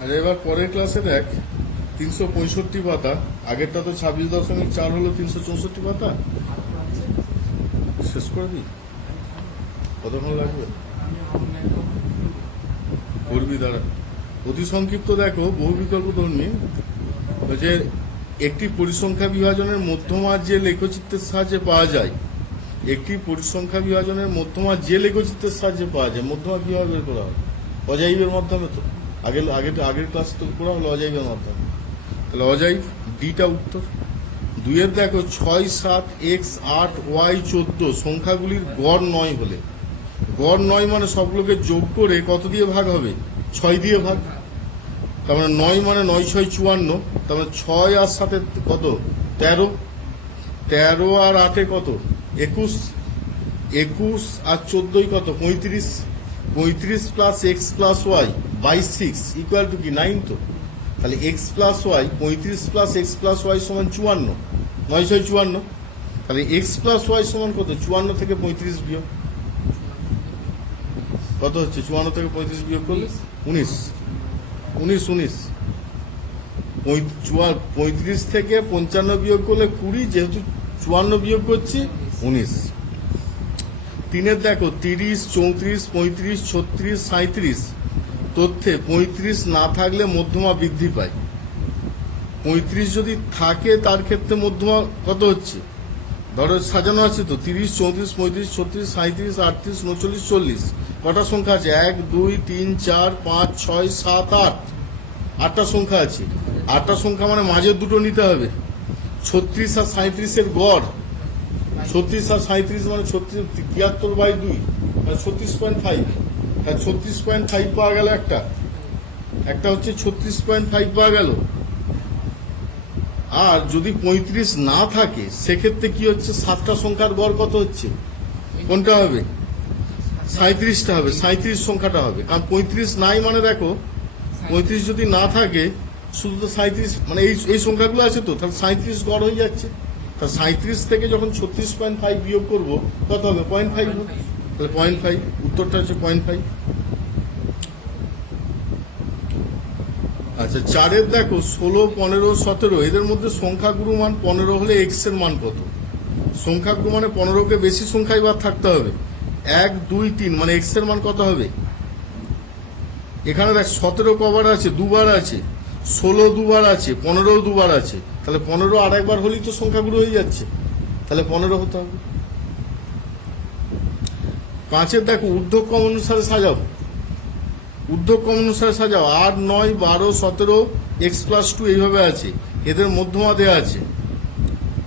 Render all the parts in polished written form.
আর এবার পরের ক্লাসে দেখ 365 পাতা, আগেরটা তো 26.4 হলো 364 পাতা। শেষ করে দিই, কতক্ষণ লাগবে? করবি দাঁড়া। অতি সংক্ষিপ্ত দেখো, বহু বিকল্প ধর্মী যে একটি পরিসংখ্যা বিভাজনের মধ্যমা যে লেখচিত্রের সাহায্যে পাওয়া যায়, একটি পরিসংখ্যা বিভাজনের মধ্যমা যে লেখচিত্রের সাহায্যে পাওয়া যায়, মধ্যমা কিভাবে বের করা হয়? অজাইবের মাধ্যমে। তো আগের ক্লাস তো করা হলো অজাইবের মাধ্যমে। তাহলে অজাইব ডিটা উত্তর। 2 দেখো 6, 7, x, 8, y, 14 সংখ্যাগুলির গড় 9 হলে, গড় 9 মানে সবগুলোকে যোগ করে কত দিয়ে ভাগ হবে? 6 দিয়ে ভাগ। তার মানে 9 মানে 9 6 54, তার মানে 6 আর 7 কত? 13, 13 আর 8 কত? 21, 21 আর 14 কত? 35, 35 plus x plus y by 6 equal to কি 9। তো তাহলে x plus y, 35 plus x plus y সমান 54, 9 6 54। তাহলে এক্স প্লাস ওয়াই সমান কত? 54 থেকে 35 বিয়োগ কত হচ্ছে? 54 থেকে 35 বিয়োগ করলে 19, 19, 19। 35 থেকে 55 বিয়োগ করলে 20, যেহেতু 54 বিয়োগ করছি 19। 3 দেখো 30, 34, 35, 36, 37 তথ্যে 35 না থাকলে মধ্যমা বৃদ্ধি পায়। 35 যদি থাকে তার ক্ষেত্রে মধ্যমা কত হচ্ছে? ধরো সাজানো আছে তো 30, 34, 35, 36, 37, 38, 39, 40। কটা সংখ্যা আছে? 1 2 3 4 5 6 7 8, 8টা সংখ্যা আছে। 8টা সংখ্যা মানে মাঝের দুটো নিতে হবে। 36 আর 37 এর গড়, 36 আর 37 মানে 73/2 মানে 36.5। 36.5 পাওয়া গেল। একটা হচ্ছে 36.5 পাওয়া গেল। আর যদি 35 না থাকে সেক্ষেত্রে কি হচ্ছে? 7টা সংখ্যার গড় কত হচ্ছে? কোনটা হবে? 37টা হবে, 37 সংখ্যাটা হবে। কারণ 35 নাই মানে দেখো 35 যদি না থাকে শুধু তো 37 মানে এই সংখ্যাগুলো আছে তো, তাহলে 37 গড় হয়ে যাচ্ছে। তা 37 থেকে যখন 36.5 বিয়োগ করবো কত হবে? 0.5 হবে। তাহলে 0.5 উত্তরটা হচ্ছে 0.5। আচ্ছা 4 দেখো 16, 15, 17 এদের মধ্যে সংখ্যাগুরু মান 15 হলে এক্স এর মান কত? সংখ্যাগুরু মানে 15কে বেশি সংখ্যায় বার থাকতে হবে। 1 2 3 মানে এক্স এর মান কত হবে? এখানে দেখ 17 কবার আছে? দুবার আছে। 16 দুবার আছে, 15 দুবার আছে। তাহলে 15 আর একবার হলেই তো সংখ্যাগুরু হয়ে যাচ্ছে, তাহলে 15 হতে হবে। 5 দেখো ঊর্ধ্বক্রম অনুসারে সাজাও, ঊর্ধ্বক্রম অনুসারে সাজাও। 8 9 12 17 এক্স প্লাস 2 এইভাবে আছে, এদের মধ্যমা দেওয়া আছে।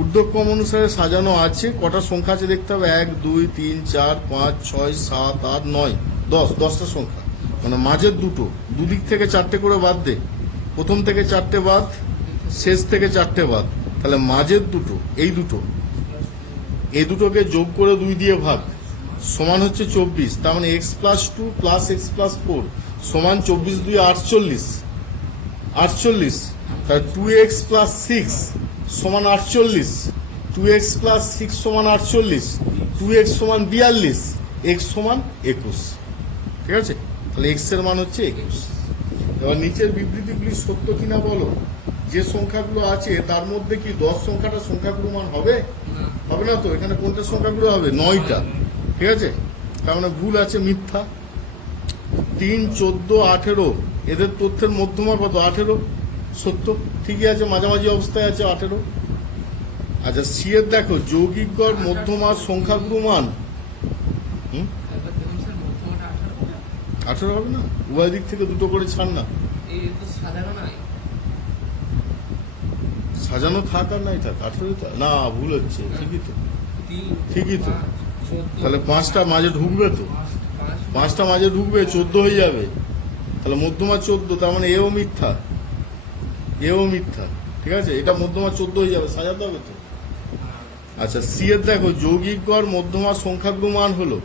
ঊর্ধ্বক্রম অনুসারে সাজানো আছে। কটা সংখ্যা আছে দেখতে হবে? 1 2 3 4 5 6 7 8 9 10, 10টা সংখ্যা। মানে মাঝের দুটো, দুদিক থেকে 4টে করে বাদ দে। প্রথম থেকে 4টে বাদ, শেষ থেকে 4টে বাদ। তাহলে মাঝের দুটো, এই দুটোকে যোগ করে 2 দিয়ে ভাগ সমান হচ্ছে 24। তার মানে x plus 2 plus x plus 4 সমান 24 2 48, 48। তাহলে 2x প্লাস 6 সমান 48, 2x প্লাস 6 সমান 48, 2x সমান 42, x সমান 21। ঠিক আছে, তাহলে x এর মান হচ্ছে 21। এবার নিচের বিবৃতিগুলি সত্য কিনা বলো। যে সংখ্যাগুলো আছে তার মধ্যে কি 10 সংখ্যাটা সংখ্যাগুরু মান হবে? হবে না তো। এখানে কোনটা সংখ্যাগুরু হবে? 9টা। ঠিক আছে, তার মানে ভুল আছে, মিথ্যা। 3 14 18 এদের তথ্যের মধ্যমা কত? 18, সত্য। ঠিকই আছে, মাঝামাঝি অবস্থায় আছে 18। আচ্ছা সি এর দেখো যৌগিক গড় মধ্যমা সংখ্যাগুরু মান 18 হবে না? উভয় দিক থেকে দুটো করে ছাড় না। সাজানো থাক আর নাই থাক 18 না, ভুল হচ্ছে। ঠিকই তো। তাহলে 5টা মাঝে ঢুকবে তো, 5টা মাঝে ঢুকবে, 14 হয়ে যাবে। তাহলে মধ্যমা 14, তার মানে এও মিথ্যা, এও মিথ্যা। ঠিক আছে, এটা মধ্যমা 14 হয়ে যাবে, সাজাতে হবে তো। আচ্ছা সি এর দেখো যৌগিক গড় মধ্যমা সংখ্যাগুরু মান হলো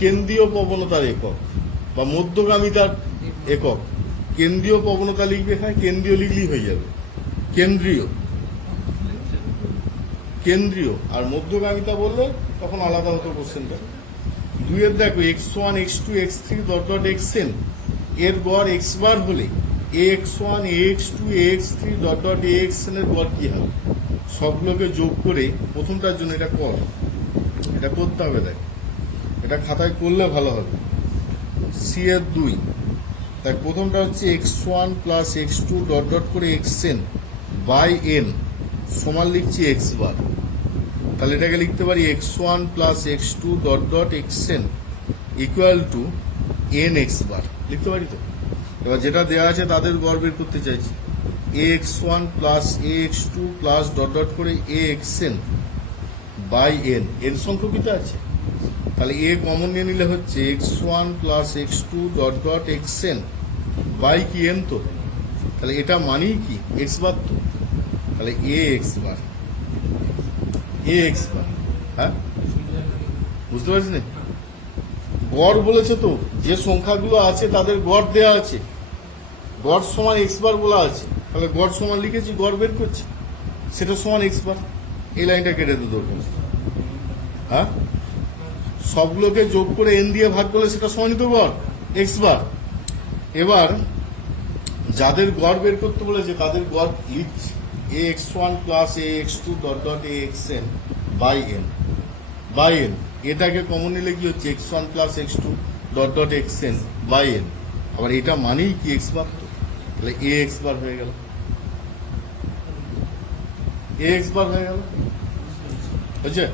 কেন্দ্রীয় প্রবণতার একক বা মধ্যগামিতার একক। কেন্দ্রীয় প্রবণতা লিখবে, এখানে কেন্দ্রীয় লিখলেই হয়ে যাবে। কেন্দ্রীয় আর মধ্যগামিতা বললে তখন আলাদা হতো কোশ্চেনটা। 2 এর দেখো x1 x2 x3 dot dot xn এর গড় এক্স বার হলে ax1 ax2 ax3 dot dot axn এর গড় কি হবে? সবগুলোকে যোগ করে প্রথমটার জন্য এটা কর, এটা করতে হবে। দেখ এটা খাতায় করলে ভালো হবে। সি এর 2, তাই প্রথমটা হচ্ছে x1 plus x2 dot dot করে xn বাই n সমান লিখছি এক্স বার। তাহলে এটাকে লিখতে পারি x1 plus x2 dot dot xn equal to n x bar, লিখতে পারি তো? এবার যেটা দেওয়া আছে তাদের গড় বের করতে চাইছি। ax1 plus ax2 plus dot dot করে axn বাই n, n সংখ্যকিত আছে, তাহলে a কমন নিয়ে নিলে হচ্ছে x1 plus x2 dot dot xn by কি n, তো তাহলে এটা মানেই কি এক্স বার, তো তাহলে a x bar, a x bar. হ্যাঁ, বুঝতে পারছি না? গড় বলেছে তো, যে সংখ্যাগুলো আছে তাদের গড় দেওয়া আছে, গড় সমান এক্স বার বলা আছে, তাহলে গড় সমান লিখেছি, গড় বের করছি, সেটা সমান এক্স বার। এই লাইনটা কেটে দেবো। হ্যাঁ, সবগুলোকে যোগ করে এন দিয়ে ভাগ করলে সেটা সমানিত গড় এক্স বার। এবার যাদের গড় বের করতে বলেছে তাদের গড় লিখছি ax1 plus ax2 dot dot axn by n, by n এটাকে কমন নিলে কি হচ্ছে x1 plus x2 dot dot xn by n। আবার এটা মানেই কি এক্স বার, তো তাহলে a এক্স বার হয়ে গেল, a এক্স বার হয়ে গেল। বুঝছে?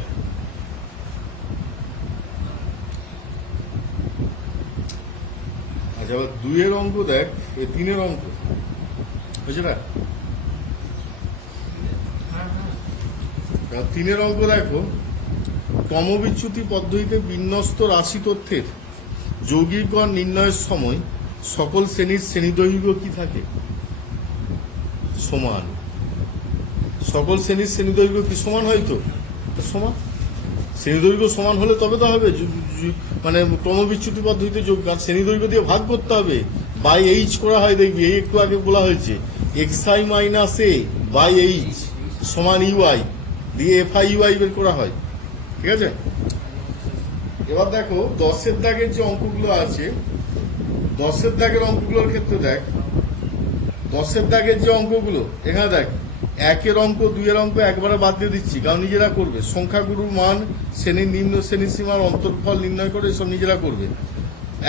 আচ্ছা, এবার 2 এর অঙ্ক দেখ, 3 এর অঙ্ক বুঝছে না? 3 এর অঙ্ক দেখো, ক্রমবিচ্যুতি পদ্ধতিতে বিন্যস্ত রাশি তথ্যের যৌগিক গড় নির্ণয়ের সময় সকল শ্রেণীর শ্রেণীদৈর্ঘ্য কি থাকে? সমান। সকল শ্রেণীর শ্রেণীদৈর্ঘ্য কি সমান হয়? তো সমান, শ্রেণীদৈর্ঘ্য সমান হলে তবে তো হবে, মানে ক্রমবিচ্যুতি পদ্ধতিতে যোগ, শ্রেণীদৈর্ঘ্য দিয়ে ভাগ করতে হবে, বাই এইচ করা হয়। দেখবি এই একটু আগে বলা হয়েছে xi minus a by h সমান ইউআই দিয়ে এফআই ইউআই বের করা হয়। ঠিক আছে? এবার দেখো 10 এর দাগের যে অঙ্কগুলো আছে, 10 এর দাগের অঙ্কগুলোর ক্ষেত্রে দেখ, 10 এর দাগের যে অঙ্কগুলো এখানে দেখ, 1 এর অঙ্ক 2 এর অঙ্ক একবারে বাদ দিয়ে দিচ্ছি, কারণ নিজেরা করবে। সংখ্যাগুরুর মান, শ্রেণীর নিম্ন শ্রেণী সীমার অন্তর্ফল নির্ণয় করে এসব নিজেরা করবে।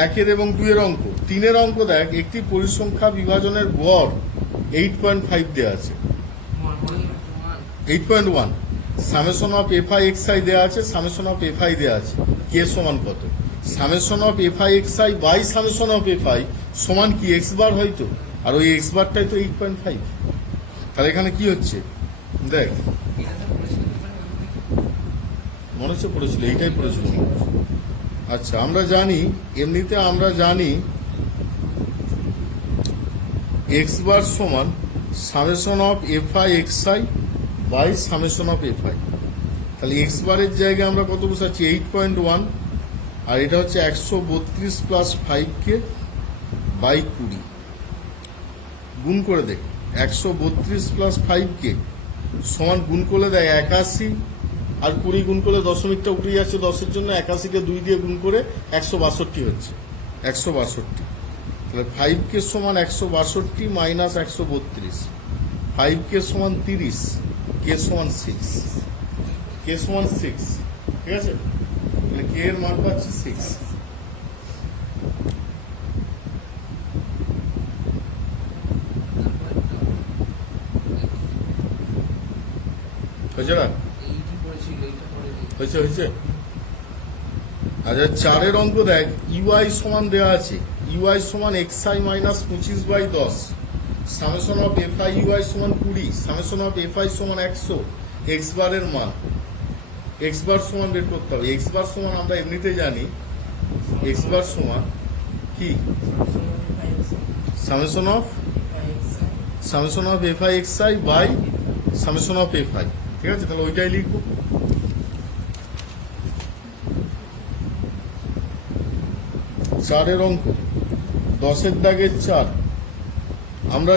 1 এর এবং 2 এর অঙ্ক। 3 এর অঙ্ক দেখ, একটি পরিসংখ্যা বিভাজনের গড় 8.5 দেওয়া আছে, 8.1 সামেশন অফ এফআই এক্সআই দেওয়া আছে, সামেশন অফ এফআই দেওয়া আছে, কে সমান কত? Summation of fi xi by summation of fi সমান কি এক্স বার হয়তো, আর ওই এক্স বারটাই তো 8.5। তাহলে এখানে কি হচ্ছে দেখ, মনে হচ্ছে পড়েছিল, এইটাই পড়েছিল। আচ্ছা, আমরা জানি, এমনিতে আমরা জানি এক্স বার সমান summation of fi xi by summation of fi. তাহলে এক্স বারের জায়গায় আমরা কত বসাচ্ছি? 8.1, আর এটা হচ্ছে 132 প্লাস 5কে বাই 20। গুণ করে দেখ, 132 প্লাস 5কে সমান গুণ করলে দেয় 81, আর 20 গুণ করলে দশমিকটা উঠে যাচ্ছে 10-এর জন্য, 81কে 2 দিয়ে গুণ করে 162 হচ্ছে, 162। তাহলে 5কে সমান 162 মাইনাস 132, 5কে সমান 30, কে সমান 6, কে সমান 6। ঠিক আছে? তাহলে কে এর মান পাচ্ছি 6। হয়েছে না? হয়েছে, হয়েছে। আচ্ছা, 4 এর অঙ্ক দেখ, ইউআই সমান দেওয়া আছে, ইউআই সমান xi minus 25/10, summation of fi ui সমান 20, সামেশন অফ এফআই সমান 100, এক্স বারের মান, এক্স বার সমান বের করতে হবে। এক্স বার সমান আমরা এমনিতে জানি, এক্স বার সমান কি summation of fi xi by summation of fi. ঠিক আছে? তাহলে ওইটাই লিখবো। চারের অঙ্ক, 10 এর দাগের 4, আমরা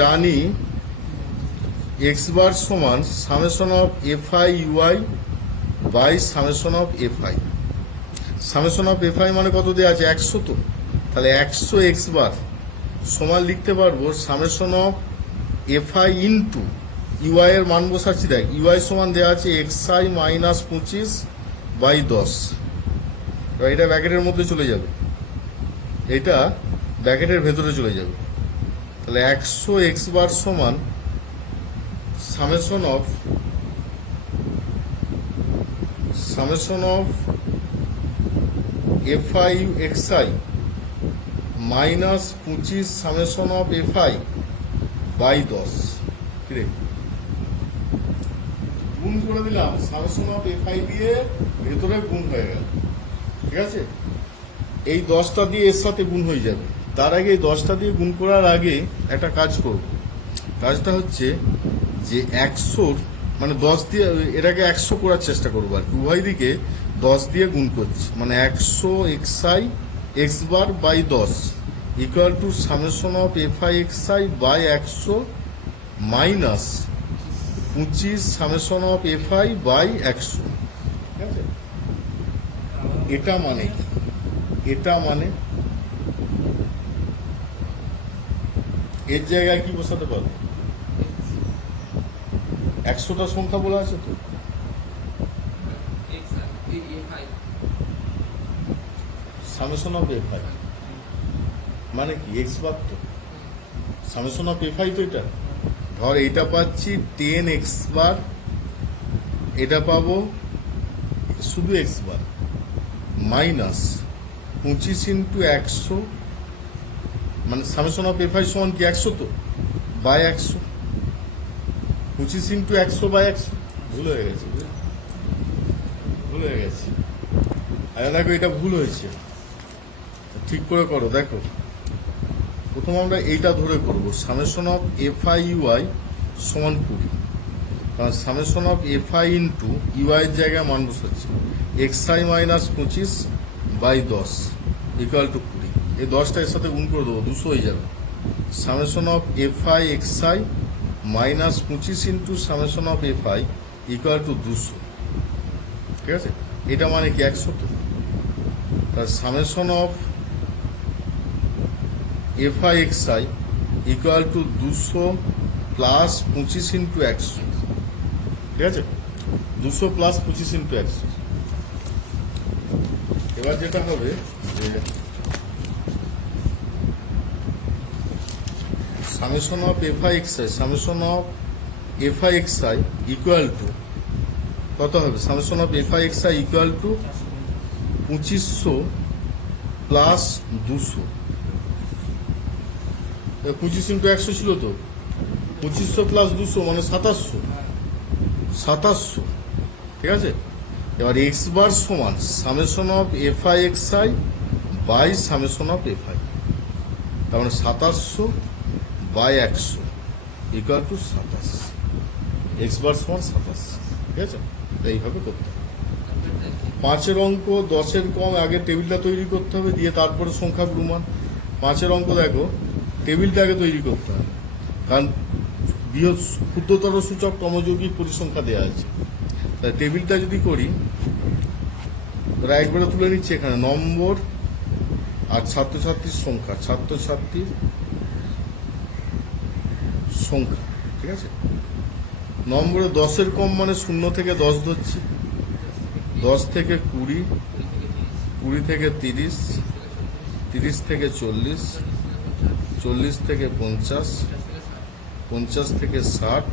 জানি এক্স বার সমান summation of fi ui by summation of fi. Summation of f i মানে কত দেওয়া আছে 100, তো তাহলে 100 এক্স বার সমান লিখতে পারবো summation of f i into ui এর মান বসাচ্ছি। দেখ ইউআই সমান দেওয়া আছে এক্স আই মাইনাস 25/10। এটা ব্র্যাকেটের মধ্যে চলে যাবে, এটা ব্র্যাকেটের ভেতরে চলে যাবে। তাহলে 100 এক্স বার সমান summation of f i x i minus 25 summation of f i by 10। গুণ করে দিলাম, সামেশন অফ এফ আই দিয়ে ভেতরে গুণ হয়ে গেল। ঠিক আছে, এই 10টা দিয়ে এর সাথে গুণ হয়ে যাবে। তার আগে এই 10টা দিয়ে গুণ করার আগে একটা কাজ করব। কাজটা হচ্ছে যে 100 মানে 10 দিয়ে এটাকে 100 করার চেষ্টা করবো আর কি। উভয় দিকে 10 দিয়ে গুণ করছি, মানে 100 x i x bar by 10 equal to summation of f i x i by 100 minus 25 summation of f i by 100। ঠিক আছে, এটা মানে এর জায়গায় কি বসাতে পারবো? 100টা সংখ্যা বলা আছে তো, সামেশন অফ এফ আই মানে কি এক্স বার, তো সামেশন অফ এফ আই তো এটা। ধর এটা পাচ্ছি 10 এক্স বার, এটা পাবো শুধু এক্স বার মাইনাস 25 ইন্টু 100 মানে সামেশন অফ এফ আই সমান কি 100, তো বাই 100, 25 ইন্টু 100 বাই 100। ভুল হয়ে গেছে। দেখো এটা ভুল হয়েছে, ঠিক করে করো। দেখো প্রথম আমরা এইটা ধরে করব, summation of f i ui সমান 20, কারণ summation of f i into ui এর জায়গায় মান বসাচ্ছি x i minus 25/10 equal to 20। এই 10টা এর সাথে গুণ করে দেবো, 200 হয়ে যাবে। Summation of f i x i minus 25 into summation of f I equal to 200। ঠিক আছে, এটা মানে কি 100, তো তার summation of f i x I equal to 200 plus 25 into 100। ঠিক আছে, 200 প্লাস 25 ইন্টু 100। এবার যেটা হবে যে summation of f i x I equal to কত হবে? Summation of f i x I equal to 2500 plus 200। 25 into 100 ছিল তো, 2500 প্লাস 200 মানে 2700। ঠিক আছে, এবার এক্স বার সমান summation of f i x i by summation of f i, তার মানে 2700 by 100 equal to 27। X bar সমান 27। ঠিক আছে, এইভাবে করতে হবে। 5 অঙ্ক 10 কম আগে টেবিলটা তৈরি করতে হবে, দিয়ে তারপরে সংখ্যা প্রমাণ। 5 অঙ্ক দেখো, টেবিলটা আগে তৈরি করতে হবে, কারণ ক্ষুদ্রতর সূচক ক্রমযৌগিক পরিসংখ্যা দেওয়া আছে। তাই টেবিলটা যদি করি, একবারে তুলে নিচ্ছি এখানে নম্বর আর ছাত্রছাত্রীর সংখ্যা, ঠিক আছে। নম্বরে 10 কম মানে 0 থেকে 10 ধরছি, 10 থেকে 20, 20 থেকে 30, 30 থেকে 40, 40 থেকে 50, 50 থেকে 60,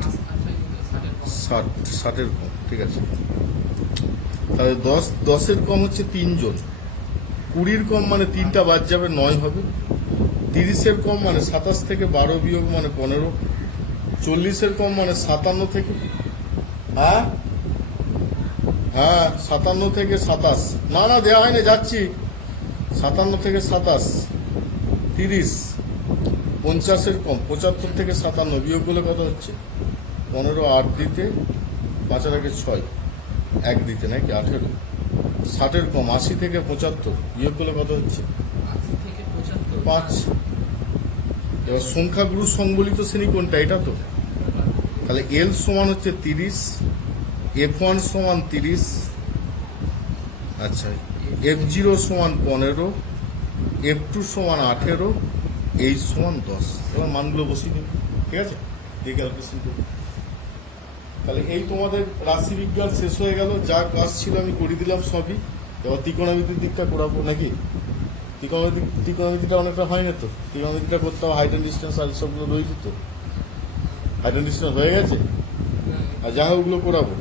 60 কম। ঠিক আছে, তাহলে 10 কম হচ্ছে 3 জন, 20 কম মানে 3টা বাদ যাবে, 9 হবে। 30 কম মানে 27 থেকে 12 বিয়োগ মানে 15, 40 কম মানে 57 থেকে 57 থেকে 27, না দেওয়া হয়নি, যাচ্ছি 57 থেকে 27, 30, 50 কম 75 থেকে 57 বিয়োগ করলে কত হচ্ছে 15, 8 দিতে 5 আর আগে 6, 1 দিতে নাকি 18, 60 কম 80 থেকে 75 বিয়োগ করলে কত হচ্ছে 5। এবার সংখ্যাগুরু সংবলিত শ্রেণী কোনটা? এটা তো, তাহলে এল সমান হচ্ছে 30, F1 সমান 30, আচ্ছা F0 সমান 15, F2 সমান 18, H সমান 10। এবার মানগুলো বসিয়ে দিন, ঠিক আছে, দিয়ে ক্যালকুলেশন করুন। তাহলে এই তোমাদের রাশি বিজ্ঞান শেষ হয়ে গেল, যা কাজ ছিল আমি করে দিলাম সবই। এবার ত্রিকোণমিতির দিকটা করাবো নাকি? ত্রিকোণমিতিটা অনেকটা হয় না তো, ত্রিকোণমিতিটা করতে হবে, হাইট অ্যান্ড ডিস্টেন্স আর সবগুলো রয়েছে তো, হাইট অ্যান্ড ডিস্টেন্স হয়ে গেছে, আর যা হোক ওগুলো করাবো।